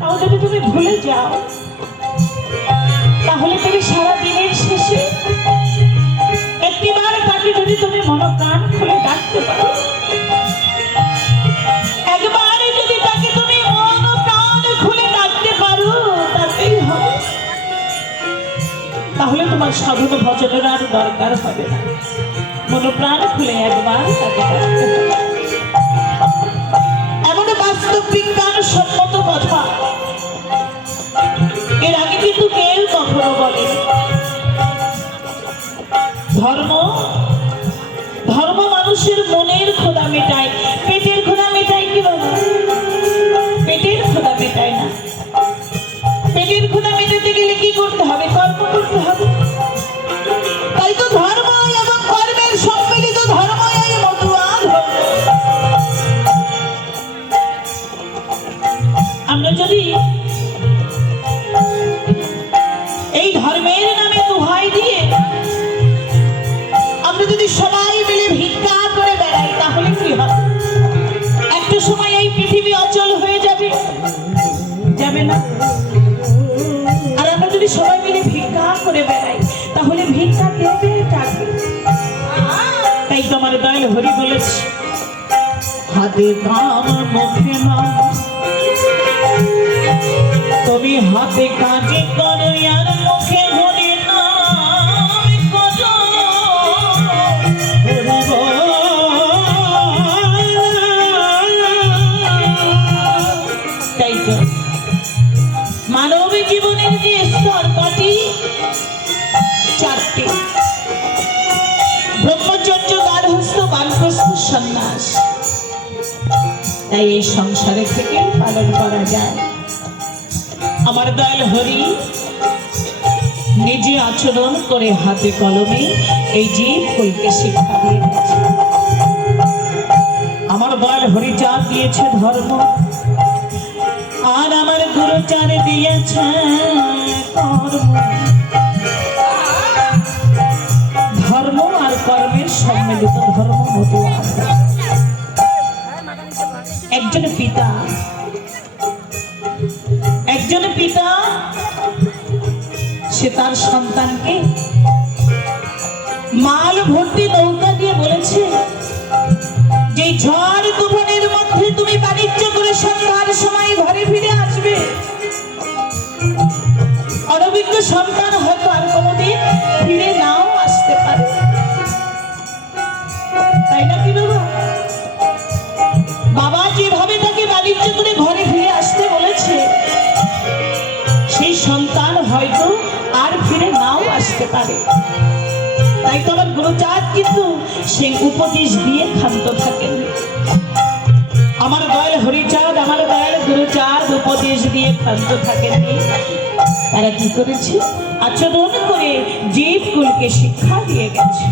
তাও যদি তুমি ভুলে যাও। তাহলে তুমি সারা দিনের শেষে একটিবার তাকে যদি তুমি মনপ্রাণ খুলে ডাকতে পারো। তাহলে তোমার সাধন ভজনের আর দরকার হবে না। মনপ্রাণ খুলে একবার তাকে ধর্ম? ধর্ম মানুষের মনের খোদা মেটায়। পেটের খোদা মেটায় কি বাবা? পেটের খোদা মেটায় না। পেটের খোদা মেটাতে গেলে কি করতে হবে? কর্ম করতে হবে। তাই তো ধর্ম এই আমরা যদি এই ধর্মের নামে দোহাই দিয়ে যদি সবাই মিলে ভিক্ষা করে বেড়াই তাহলে কি হবে একটা সময় এই পৃথিবী অচল হয়ে যাবে। যাবে না? আর আমরা যদি সবাই মিলে ভিক্ষা করে বেড়াই, তাহলে ভিক্ষা দেবে কাকে তাই তো আমার দয়াল হরি বলেছে, হাতে কাম মুখে নাম তুমি হাতে কাজে করো আর সন্ন্যাস। তাই এই সংসারে থেকে পালন করা যায়। আমার দয়াল হরি, নিজে আচরণ করে হাতে কলমে এই জীব ফুলকে শিক্ষা দিয়ে আমার দয়াল হরিচাঁদ দিয়েছে ধর্ম, আর আমার গুরুচার দিয়েছে কর্ম। একজন পিতা। একজনের পিতা সে তার সন্তানকে মাল ভর্তি নৌকা দিয়ে বলেছে আসতে পারে। তাই তো আমার গুরুচাঁদ কিন্তু সেই উপদেশ দিয়ে ক্ষান্ত থাকেন। আমার দয়াল হরিচাঁদ, আমার দয়াল গুরুচাঁদ উপদেশ দিয়ে ক্ষান্ত থাকেননি তারা কি করেছে? আচরণ করে জীবকুলকে শিক্ষা দিয়ে গেছে।